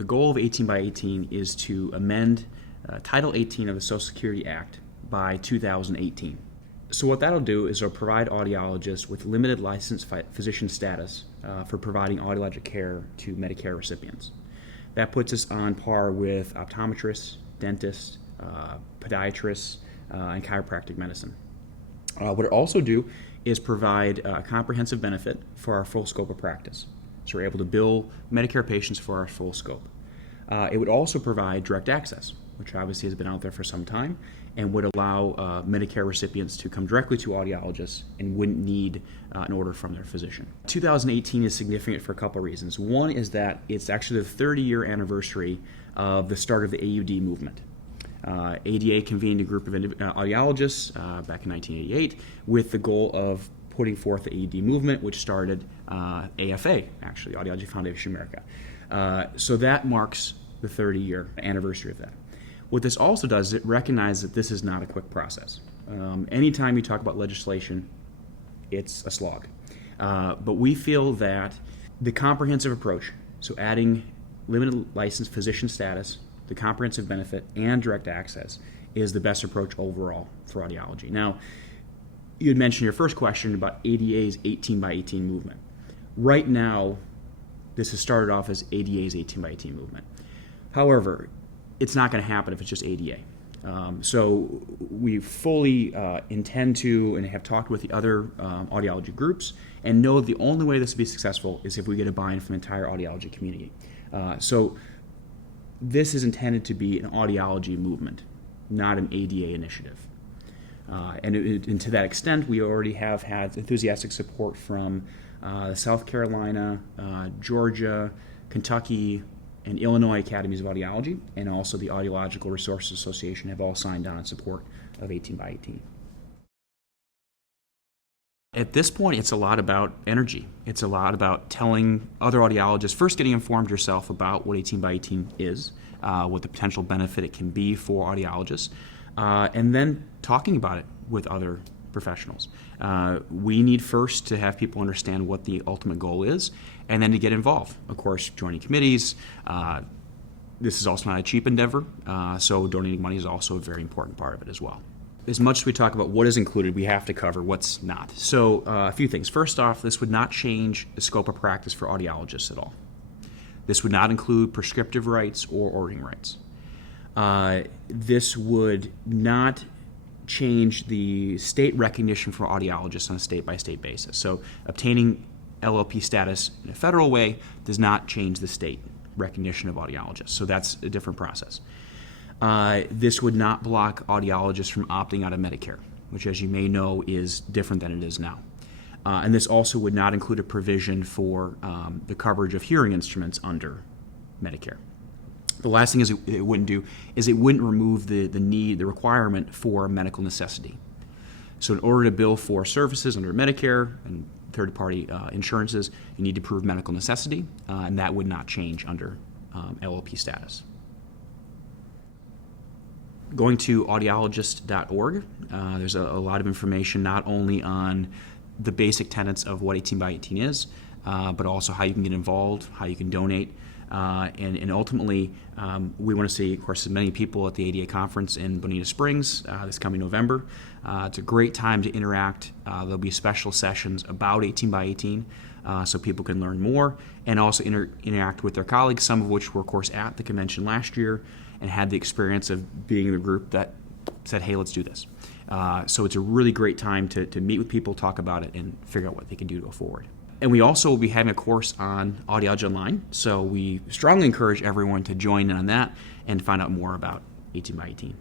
The goal of 18 by 18 is to amend Title 18 of the Social Security Act by 2018. So what that'll do is it'll provide audiologists with limited licensed physician status for providing audiologic care to Medicare recipients. That puts us on par with optometrists, dentists, podiatrists, and chiropractic medicine. What it also do is provide a comprehensive benefit for our full scope of practice. So we're able to bill Medicare patients for our full scope. It would also provide direct access, which obviously has been out there for some time, and would allow Medicare recipients to come directly to audiologists and wouldn't need an order from their physician. 2018 is significant for a couple of reasons. One is that it's actually the 30-year anniversary of the start of the AUD movement. ADA convened a group of audiologists back in 1988 with the goal of putting forth the AUD movement, which started AFA, actually, Audiology Foundation of America. So that marks the 30-year anniversary of that. What this also does is it recognizes that this is not a quick process. Anytime you talk about legislation, it's a slog. But we feel that the comprehensive approach, so adding limited licensed physician status, the comprehensive benefit, and direct access, is the best approach overall for audiology. Now, you had mentioned your first question about ADA's 18 by 18 movement. Right now, this has started off as ADA's 18 by 18 movement. However, it's not going to happen if it's just ADA. So we fully intend to and have talked with the other audiology groups and know the only way this will be successful is if we get a buy-in from the entire audiology community. So this is intended to be an audiology movement, not an ADA initiative. And to that extent, we already have had enthusiastic support from South Carolina, Georgia, Kentucky, and Illinois Academies of Audiology, and also the Audiological Resources Association have all signed on in support of 18 by 18. At this point, it's a lot about energy. It's a lot about telling other audiologists, first getting informed yourself about what 18 by 18 is, what the potential benefit it can be for audiologists, and then talking about it with other professionals. We need first to have people understand what the ultimate goal is, and then to get involved. Of course, joining committees. This is also not a cheap endeavor, so donating money is also a very important part of it as well. As much as we talk about what is included, we have to cover what's not. So a few things. First off, this would not change the scope of practice for audiologists at all. This would not include prescriptive rights or ordering rights. This would not change the state recognition for audiologists on a state-by-state basis. So obtaining LLP status in a federal way does not change the state recognition of audiologists. So that's a different process. This would not block audiologists from opting out of Medicare, which, as you may know, is different than it is now. And this also would not include a provision for the coverage of hearing instruments under Medicare. The last thing it wouldn't do is it wouldn't remove the requirement for medical necessity. So in order to bill for services under Medicare and third-party insurances, you need to prove medical necessity, and that would not change under LLP status. Going to audiologist.org, there's a lot of information not only on the basic tenets of what 18 by 18 is, but also how you can get involved, how you can donate, and ultimately we want to see, of course, as many people at the ADA conference in Bonita Springs this coming November. It's a great time to interact. There'll be special sessions about 18 by 18 so people can learn more and also interact with their colleagues, some of which were, of course, at the convention last year and had the experience of being in the group that said, hey, let's do this. So it's a really great time to meet with people, talk about it, and figure out what they can do to go forward. And we also will be having a course on Audiology Online, so we strongly encourage everyone to join in on that and find out more about 18 by 18.